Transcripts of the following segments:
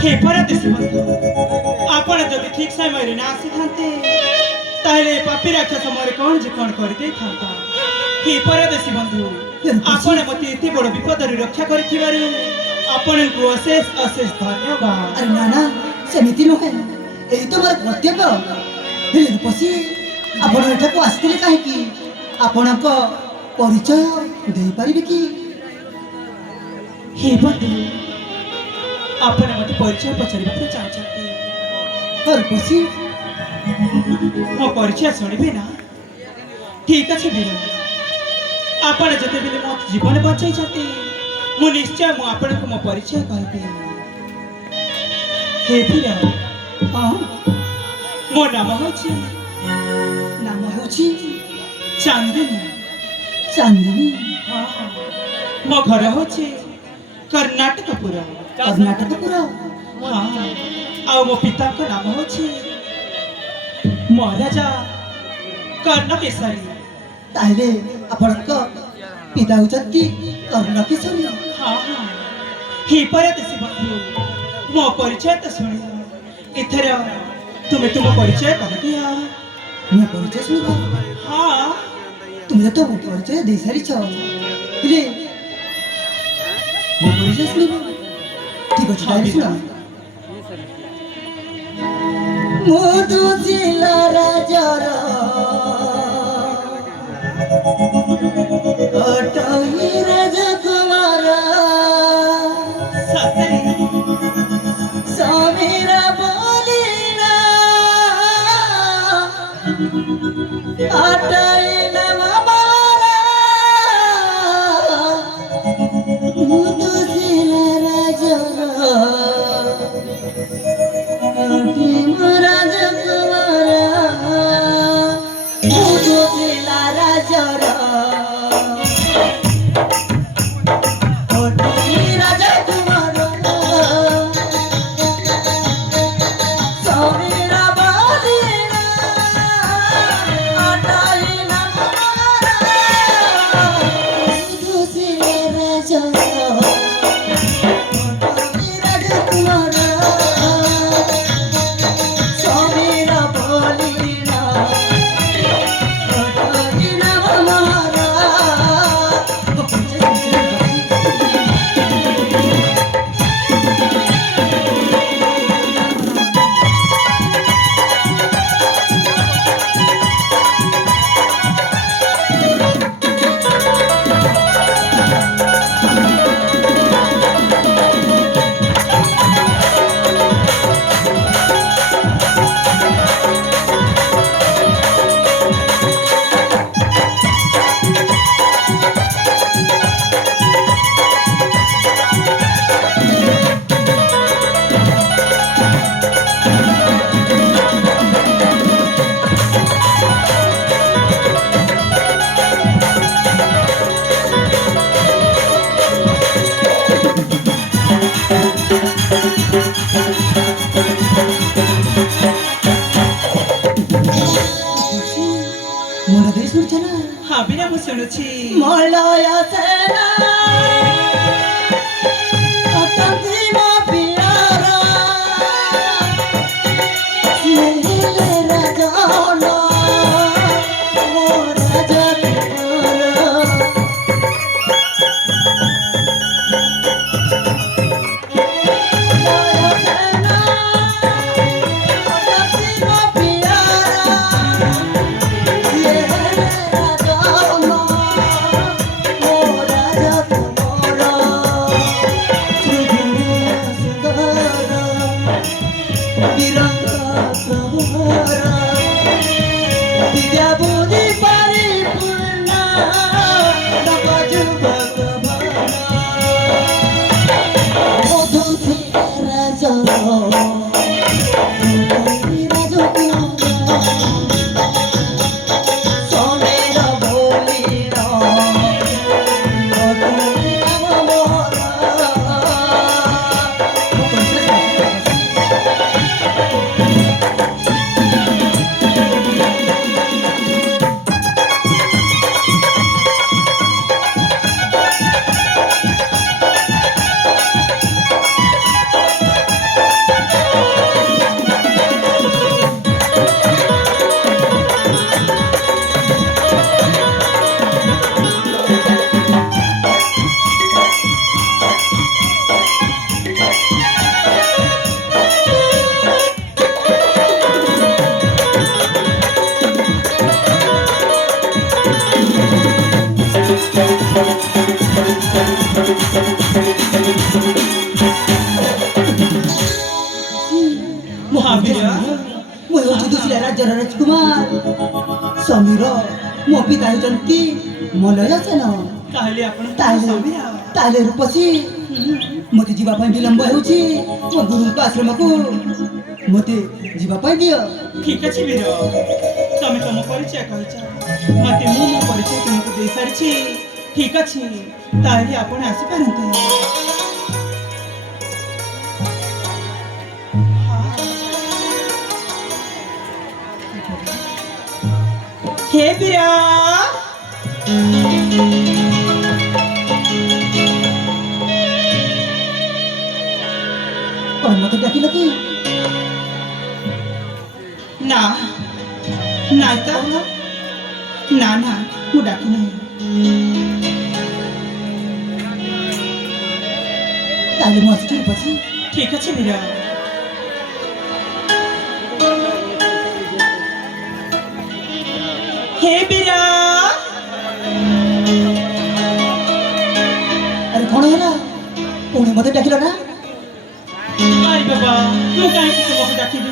हे परदेशी बंधु आपण जदि ठीक समय ना आसी थांते ताहले पापी राक्षस मोरे कौन जे कौन कर दे थांता। हे परदेशी बंधु आपण मते एते बड़ विपद रक्षा करिथिबारु आपण को अशेष अशेष धन्यवाद। अरे नाना सेमिति नुहे एई तो मोर कर्तव्य हेले पसी आपण एठा को आस्तिले काहे की आपण को परिचय देई परिबे की। हे बंधु आपण मते परिचय पचारिबा चाहते और पसी मो परिचय सुनिबे ना। ठीक अछि वीर आपण जते बेले मो जीवन बचाई छते मु निश्चय मु आपण को मो परिचय कहबे। हे वीर हां मो नाम होची चांदनी। चांदनी हां मो घर होची कर्नाटकपुर। कर्नाटकपुर हां आ मो पिता को नाम होची महाराजा कर्णकेशरी। ताहले आपण को पिता होचती कर्णकेशरी। हां ही परदेशी बंधु मो परिचय तो सुनियो इथर तुम्हें तुम परिचय कर दिया। मैं परिचय सुनिबा हां तुमने तो मोटे परिचय दे सारी छ रे मैं परिचय सुनिबा ठीक अछि ताहले सुना। मधु जिला राजार अटई राजकुमार सतरी समीरा बोलीना अटई नम बारा मधु जिला राजार राजकुमार मधु जिला राजार हाँ बिना मु सुनुची मलय सेना अतंती मो पियारा सिले राजन मो राजकुमार मलय सेना अतंती मो पियारा सिले राजन मो বিরঙ্গ প্রভর বিদ্যা বুদ্ধি পরিপূর্ণ নবযুবক ভর মধু রাজ সোনের বলির ମହାବୀର ମୁଁ ହେଉଛି ଦୁସିଲା ରାଜ୍ୟର ରାଜକୁମାର ସମୀର ମୋ ପିତା ହେଉଛନ୍ତି ମଲୟ ସେନ ତାହେଲେ ଆପଣ ତାହେଲେ ତାହେଲେ ରୂପସୀ ମୋତେ ଯିବା ପାଇଁ ବିଳମ୍ବ ହେଉଛି ମୋ ଗୁରୁଙ୍କ ଆଶ୍ରମକୁ ମୋତେ ଯିବା ପାଇଁ ଦିଅ ଠିକ ଅଛି ବୀର ତମେ ତମ ପରିଚୟ କହିଛ ମତେ ମୁଁ ମୋ ପରିଚୟ ତୁମକୁ ଦେଇ ସାରିଛି ଠିକ ଅଛି ତାହେଲେ ଆପଣ ଆସିପାରନ୍ତି ହେ ବୀର କ'ଣ ମୋତେ ଡାକିଲ କି ନା ନାଇଁ ତ ନା ନା ମୁଁ ଡାକି ନାହିଁ ତାହେଲେ ମୁଁ ଆସିଛି ରୂପସୀ ଠିକ ଅଛି ବୀର ହେ ବୀର ଆରେ କ'ଣ ହେଲା ପୁଣି ମୋତେ ଡାକିଲ ନା ଆରେ ବାବା ମୁଁ କାହିଁକି ତୁମକୁ ଡାକିବି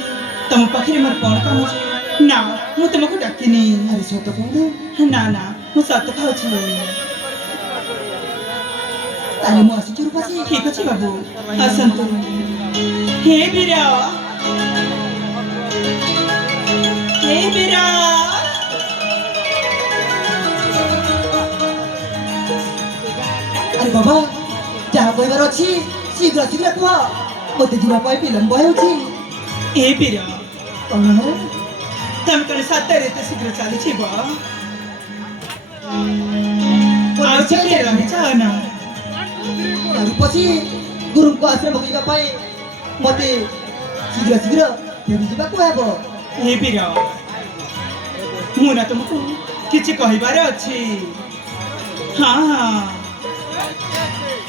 ତମ ପାଖରେ ମୋର କ'ଣ କାମ ଅଛି ନା ମୁଁ ତୁମକୁ ଡାକିନି ଆରେ ସତ କହୁନ ନା ନା ମୁଁ ସତ ଖାଉଛି ତାହେଲେ ମୁଁ ଆସିଛି ରୂପସୀ ଠିକ ଅଛି ବାବୁ ଆସନ୍ତୁ ହେ ବୀର ହେ ବୀର ଆରେ ବାବା ଯାହା କହିବାର ଅଛି ଶୀଘ୍ର ଶୀଘ୍ର କୁହ ମୋତେ ଯିବା ପାଇଁ ବିଳମ୍ବ ହେଉଛି ହେ ବୀର କ'ଣ ହେଲା ତମେ କ'ଣ ସତରେ ଏତେ ଶୀଘ୍ର ଚାଲିଯିବ ଆଉ ଟିକେ ରହିଛ ନା ରୂପସୀ ଗୁରୁଙ୍କ ଆଶ୍ରମକୁ ଯିବା ପାଇଁ ମୋତେ ଶୀଘ୍ର ଶୀଘ୍ର ଫେରି ଯିବାକୁ ହେବ ହେ ବୀର ମୁଁ ନା ତୁମକୁ କିଛି କହିବାର ଅଛି ହଁ ହଁ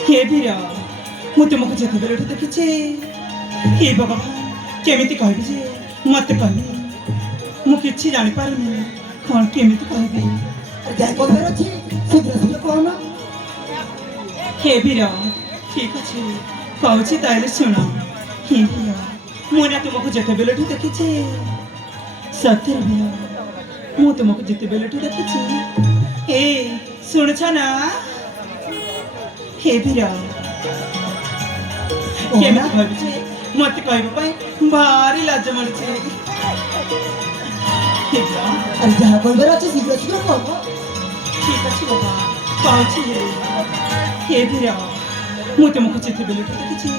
ହେ ବୀର ମୁଁ ତୁମକୁ ଯେତେବେଳଠୁ ଦେଖିଛି ହେ ଭଗବାନ କେମିତି କହିବି ଯେ ମତେ କହିବି ମୁଁ କିଛି ଜାଣିପାରୁନି କ'ଣ କେମିତି କହିବି ଯାହା କହିବାର ଅଛି ଶୀଘ୍ର ଶୀଘ୍ର କହୁନ ହେ ବୀର ଠିକ ଅଛି କହୁଛି ତାହେଲେ ଶୁଣ ହେ ବୀର ମୁଁ ନା ତୁମକୁ ଯେତେବେଳଠୁ ଦେଖିଛି ସତରେ ବୀର ମୁଁ ତୁମକୁ ଯେତେବେଳଠୁ ଦେଖିଛି ଏ ଶୁଣୁଛ ନା ହେ ବୀର କେମିତି କହିବି ଯେ ମତେ କହିବା ପାଇଁ ଭାରି ଲାଜ ମାଡୁଛି ହେ ବୀର ଆରେ ଯାହା କହିବାର ଅଛି ଶୀଘ୍ର ଶୀଘ୍ର କହ ଠିକ ଅଛି ବାବା କହୁଛି ହେ ବୀର ମୁଁ ତୁମକୁ ଯେତେବେଳଠୁ ଦେଖିଛି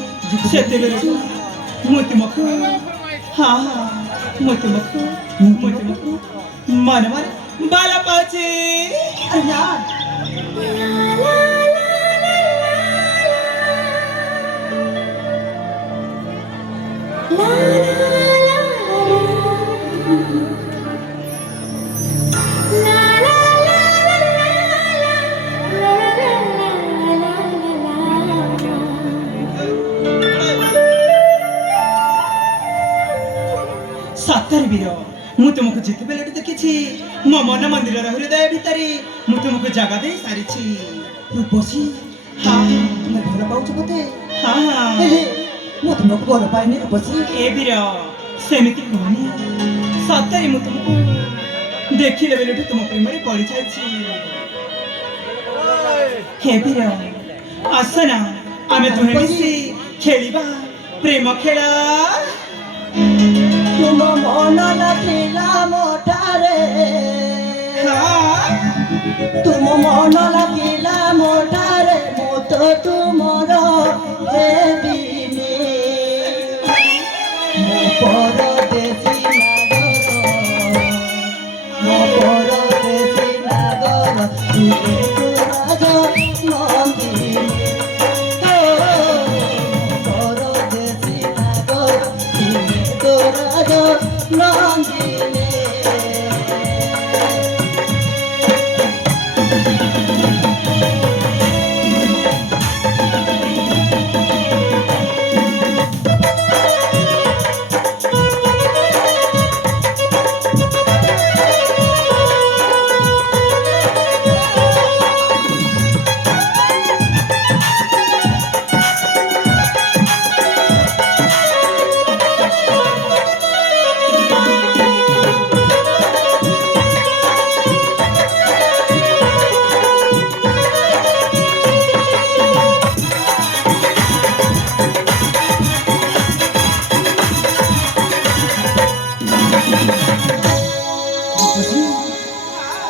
ସେତେବେଳଠୁ ମୁଁ ତୁମକୁ ହଁ ହଁ ମୁଁ ତୁମକୁ ମନେ ମନେ ଭଲ ପାଉଛି ଆରେ ନା ସତରେ ବୀର ମୁଁ ତୁମକୁ ଯେତେବେଳଠୁ ଦେଖିଛି ମୋ ମନ ମନ୍ଦିରର ହୃଦୟ ଭିତରେ ମୁଁ ତୁମକୁ ଜାଗା ଦେଇ ସାରିଛି ରୂପସୀ ହଁ ତୁମେ ଭଲ ପାଉଛ ମୋତେ ହଁ ହଁ ହେଲେ ମୁଁ ତୁମକୁ ଭଲ ପାଇନି ରୂପସୀ ଏ ବୀର ସେମିତି କହନି ସତରେ ମୁଁ ତୁମକୁ ଦେଖିଲେ ବେଳଠୁ ତୁମ ପ୍ରେମରେ ପଡ଼ି ଯାଇଛି। ହେ ବୀର ଆସ ନା ଆମେ ଦୁହେଁ ମିଶି ଖେଳିବା ପ୍ରେମ ଖେଳ। ତୁମ ମନ ଲାଗିଲା ମୋଠାରେ, ତୁମ ମନ ଲାଗିଲା ମୋଠାରେ, ମୁଁ ତ ତୁମର ହେବିନି। ମୋ ପରଦେଶୀ ନାଗର, ମୋ ପରଦେଶୀ ନାଗର, ତୁମେ ତୁ ରାଜ ନନ୍ଦିନୀ। ଓ ମୋ ପରଦେଶୀ ନାଗର, ତୁମେ ତୁ ରାଜ ନନ୍ଦିନୀ।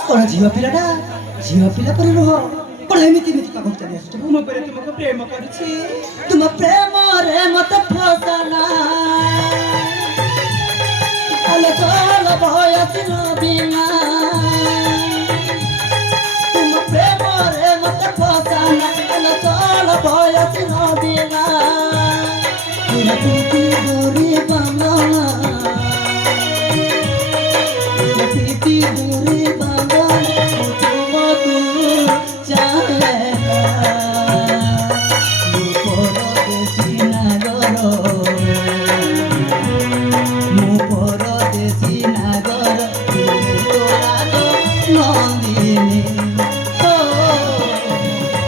କଣ ଝିଅ ପିଲାଟା, ଝିଅ ପିଲା ପରି ରୁହ, କଣ ଏମିତି ଏମିତି ପାଖକୁ ଚାଲି ଆସୁଛ? ମୋ ଉପରେ ତୁମକୁ ପ୍ରେମ କରୁଛି। ତୁମ ପ୍ରେମରେ ମତେ ଫସାନା, ଆଲୋ ଚଲ ବୟସୀ ନବୀନା। ତୁମ ପ୍ରେମରେ ମତେ ଫସାନା, ଆଲୋ ଚଲ ବୟସୀ ନବୀନା। ତୁମ ପ୍ରୀତି ଦୂରି ବାଙ୍ଗନା, ତୁମ ପ୍ରୀତି ଦୂରି ବାଙ୍ଗନା, ମୁଁ ତୁମକୁ ଚାହେଁ ନା। ମୁଁ ପରଦେଶୀ ନାଗର, ମୁଁ ପରଦେଶୀ ନାଗର, ତୁମେ ତ ରାଜ ନନ୍ଦିନୀ। ଓ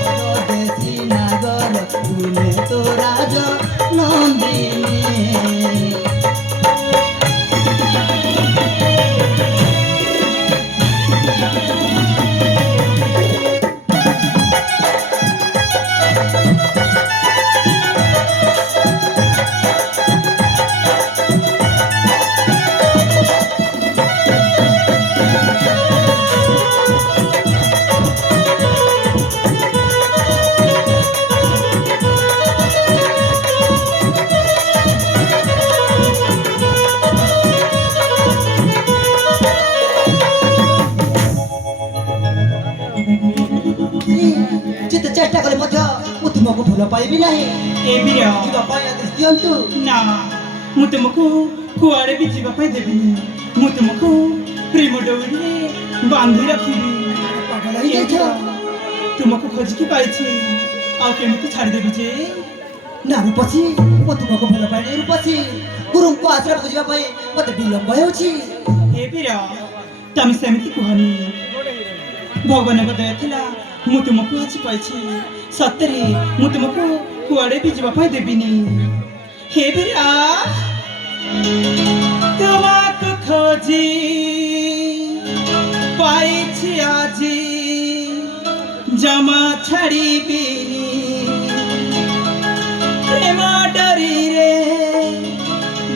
ପରଦେଶୀ ନାଗର, ତୁମେ ତ ରାଜ ନନ୍ଦିନୀ। ଯେତେ ଚେଷ୍ଟା କଲେ ମଧ୍ୟ ମୁଁ ତୁମକୁ ଭଲ ପାଇବି ନାହିଁ। ଏ ବୀର ଯିବା ପାଇଁ ଆଦେଶ ଦିଅନ୍ତୁ। ନା ମୁଁ ତୁମକୁ କୁଆଡ଼େ ବି ଯିବା ପାଇଁ ଦେବିନି। ମୁଁ ତୁମକୁ ପ୍ରେମ ଡୋରିରେ ବାନ୍ଧି ରଖିବି। ପାଗଳ ଏ ହେଇଯାଇଛ? ବୀର, ତୁମକୁ ଖୋଜିକି ପାଇଛି, ଆଉ କେମିତି ଛାଡ଼ିଦେବି ଯେ? ନା ରୂପସୀ, ମୁଁ ତୁମକୁ ଭଲ ପାଇନି ରୂପସୀ। ଗୁରୁଙ୍କ ଆଶ୍ରମକୁ ଯିବା ପାଇଁ ମତେ ବିଳମ୍ବ ହେଉଛି। ଏ ବୀର ତମେ ସେମିତି କୁହନି। ଭଗବାନଙ୍କ ଦୟା ଥିଲା ମୁଁ ତୁମକୁ ଆଜି ପାଇଛି। ସତରେ ମୁଁ ତୁମକୁ କୁଆଡ଼େ ବି ଯିବା ପାଇଁ ଦେବିନି। ହେ ବୀର তোমাকে খোঁজি পাইছি আজি জমা ছাড়িবি প্রেম ডরিরে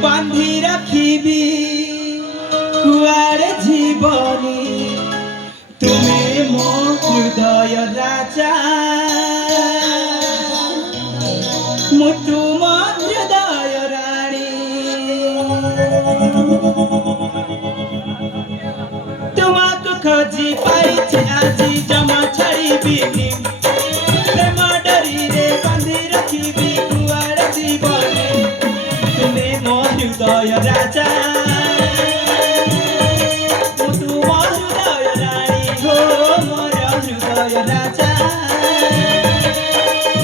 বাঁধি রাখিবি কুয়ারে জীবনী তুমি মো হৃদয় রাজা মু তুম হৃদয় রানী তোমাকে খোঁজি পাইছি আজি জমা ছাড়িবিনি প্রেম ডরিরে বাঁধি রাখিবি কুয়ারে জীবনে তুমি মো হৃদয় রাজা মু তুম হৃদয় রানী হো মোর হৃদয় রাজা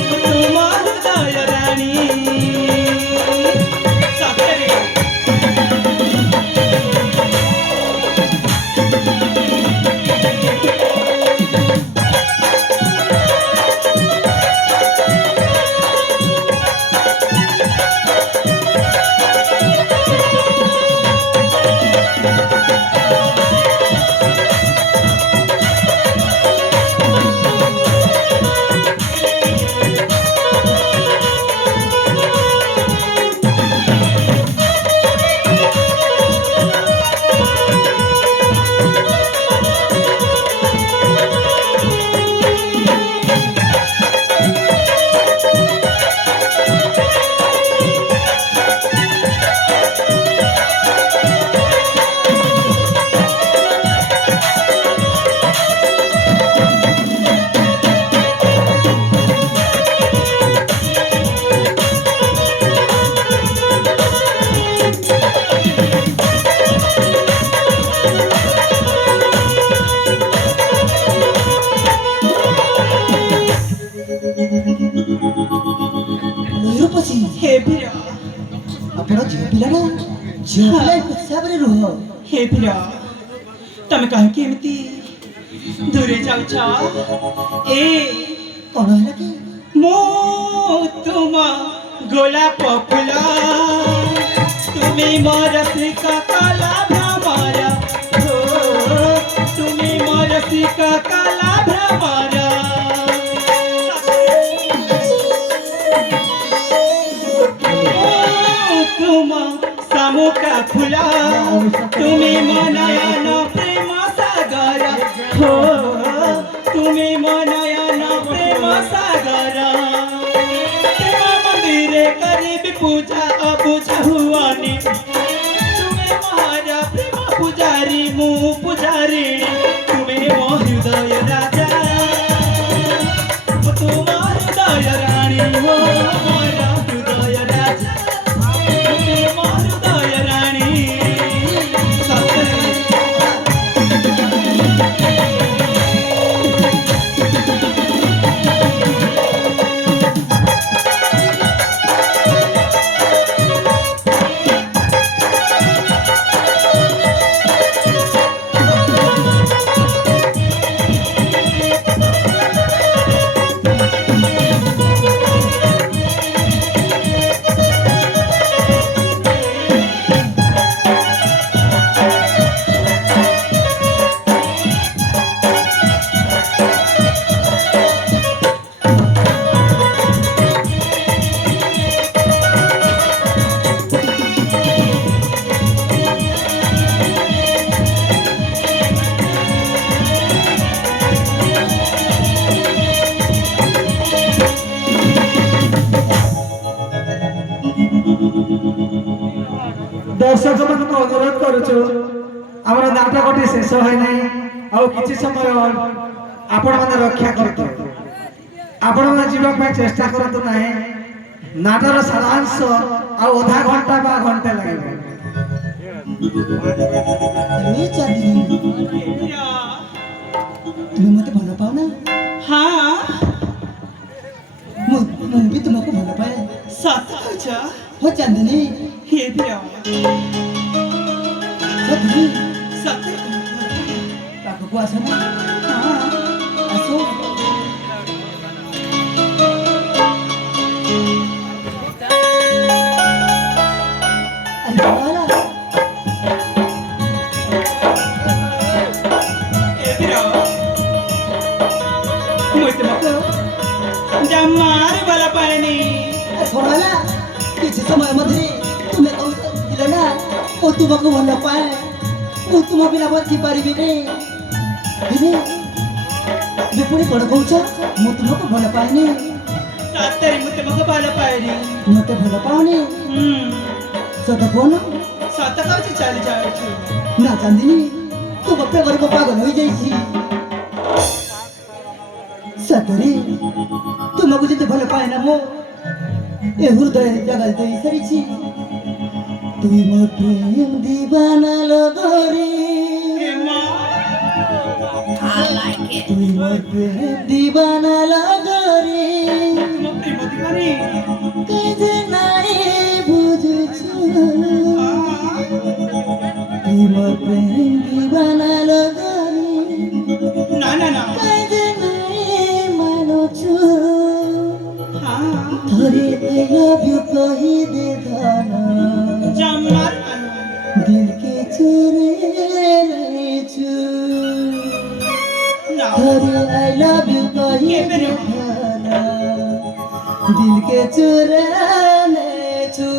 মু তুম হৃদয় রানী সତରେ ଝିଅ ପିଲା ହିସାବରେ ରୁହ। ହେ ପ୍ରିୟ ତମେ କାହିଁକି ଏମିତି ଦୂରେ ଯାଉଛ? ଏ କଣ ହେଲା କି? ମୁଁ ତୁମ ଗୋଲାପ ଫୁଲ, তুমি মোর শ্রীকালা ভ্রমর, ও তুমি মোর শ্রীকালা ভ্রমর। তুম শামুকা ফুল, তুমি মনয়ন প্রেম সাগর, হো তুমি মনয়ন প্রেম সাগর। প্রেম মন্দিরে করিবি পূজা অবুঝা হুয়ানি, তুমি মহার প্রেম পূজারি মু পূজারিণী, তুমি মো হৃদয় রাজা, তোমার হৃদয় রানী, হো মোর হৃদয় রাজা, তুমি মো হৃদয় রানী। সত্যি दर्शक ମାନଙ୍କୁ ଅନୁରୋଧ କରୁଛୁ ଆମର ନାଟକଟି ଶେଷ ହୋଇନାହିଁ ଆଉ କିଛି ସମୟ ଆପଣମାନେ ରକ୍ଷା କରନ୍ତୁ ଆପଣମାନେ ଯିବା ପାଇଁ ଚେଷ୍ଟା କରନ୍ତୁ ନାହିଁ ନାଟର ସାରାଂଶ ଆଉ ଅଧା ଘଣ୍ଟା ବା ଘଣ୍ଟେ ଲାଗିବ ଏ ଚାନ୍ଦିନୀ তুমি মতে ভালো পাও না? হ্যাঁ ମୁଁ ବି ତୁମକୁ ଭଲ ପାଏ। সত্য কইছ? হো চান্দিনী হে প্রিয় চান্দিনী সত্য পাখକୁ আস না। হ্যাঁ আসো আরে বাবা হে প্রিয় মুই তোমাকে জমার বলা পাইনি ଶୁଣଲା କିଛି ସମୟ ମଧ୍ୟରେ ତୁମେ କହୁଥିଲ ନା ମୁଁ ତୁମକୁ ଭଲ ପାଏ ମୁଁ ତୁମ ବିନା ବଞ୍ଚି ପାରିବିନି ଏବେ ପୁଣି କଣ କହୁଛ ମୁଁ ତୁମକୁ ଭଲ ପାଏନି ସତରେ ମୁଁ ତୁମକୁ ଭଲ ପାଇନି ମତେ ଭଲ ପାଉନି ସତ କହୁନ ସତ କହୁଛି ଚାଲି ଯାଉଛୁ ନା ଚାନ୍ଦିନୀ ତୁ ଗୋଟେ ଗରିବ ପାଗଳ ହୋଇଯାଇଛି ସତରେ ତୁମକୁ ଯଦି ଭଲ ପାଏ ନା ମୁଁ ए हृदय जगल दे सरिछि तुई मोर प्रेम दीवाना लगरे तुई मोर प्रेम दीवाना लगरे कजे नाई बुझछु तुई मोर प्रेम दीवाना लगरे ना ना ना कजे नाई मानछु हाँ थोड़े I love you कही दे दाना जमार दिल के चोरे ले चू ना थोड़े I love you कही दे दाना दिल के चोरे ले चू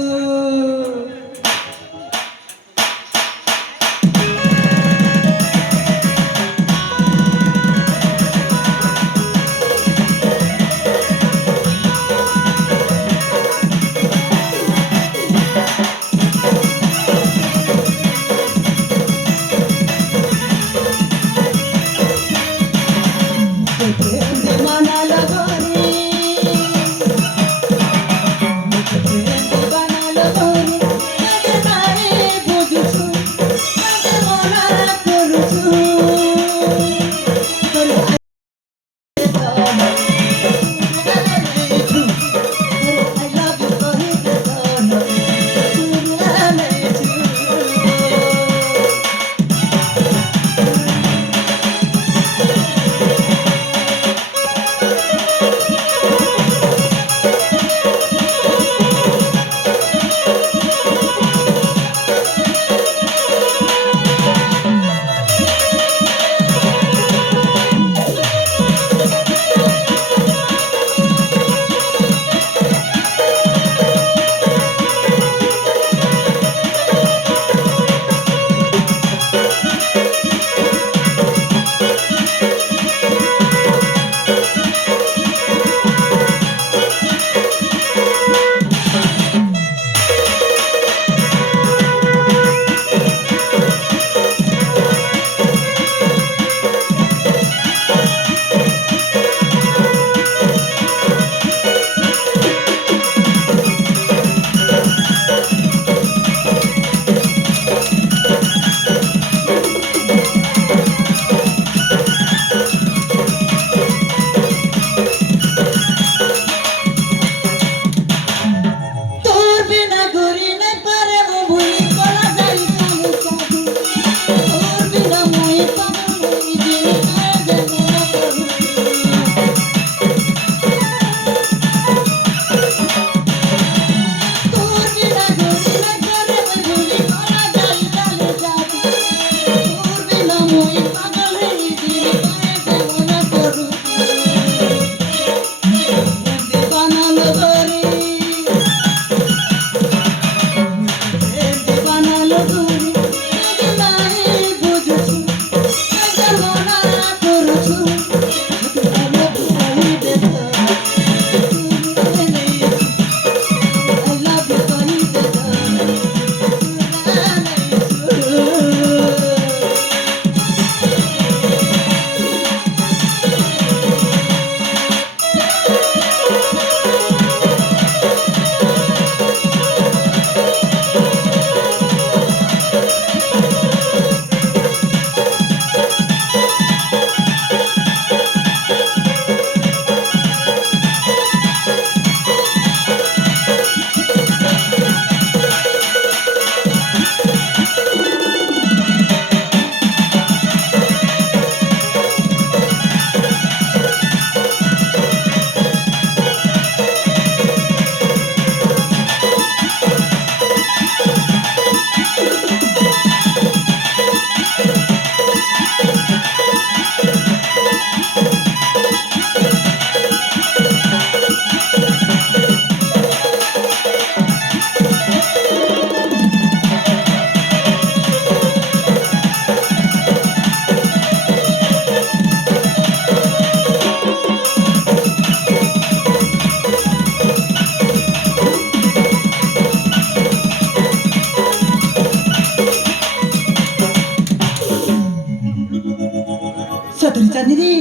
सतरी चांदनी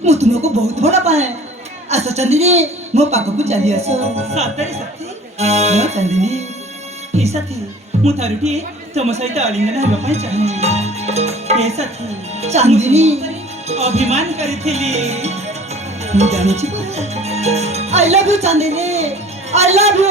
ମୁଁ ତୁମକୁ ବହୁତ ଭଲ ପାଏ ଆସ ଚାନ୍ଦିନୀ ମୋ ପାଖକୁ ଚାଲି ଆସ ସତରେ ସାଥୀ ହଁ ଚାନ୍ଦିନୀ ହେ ସାଥୀ ମୁଁ ଥରୁଟିଏ ତମ ସହିତ ଆଲିଙ୍ଗନ ହେବା ପାଇଁ ଚାହେଁ ହେ ସାଥୀ ଚାନ୍ଦିନୀ ଅଭିମାନ କରିଥିଲି ମୁଁ ଜାଣିଛି ପରା I love you Chandini I love you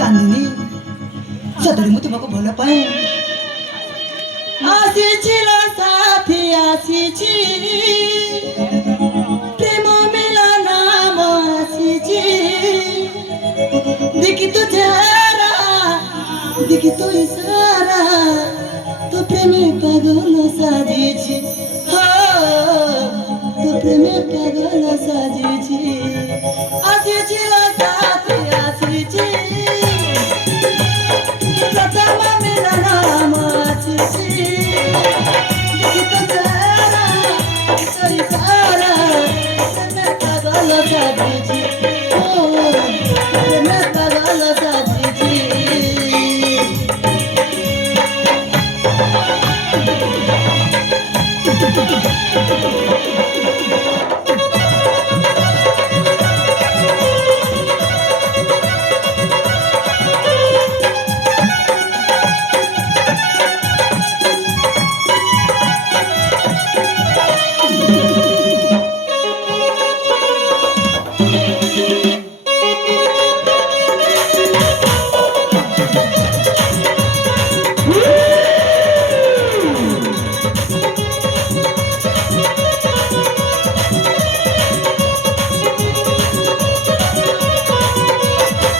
Chandini ସତରେ ମୁଁ ତୁମକୁ ଭଲ ପାଏ ଆସିছিল ସାଥୀ ଆସିଛି ପ୍ରେମ ମିଳନ ନାମ ଆସିଛି ଦେଖି ତୁ ଚେହରା দেখি তো ইশারা তো প্রেমে পাগল সাজিয়েছি তো প্রেমে পাগল সাজিয়েছি আসিছিল সাথ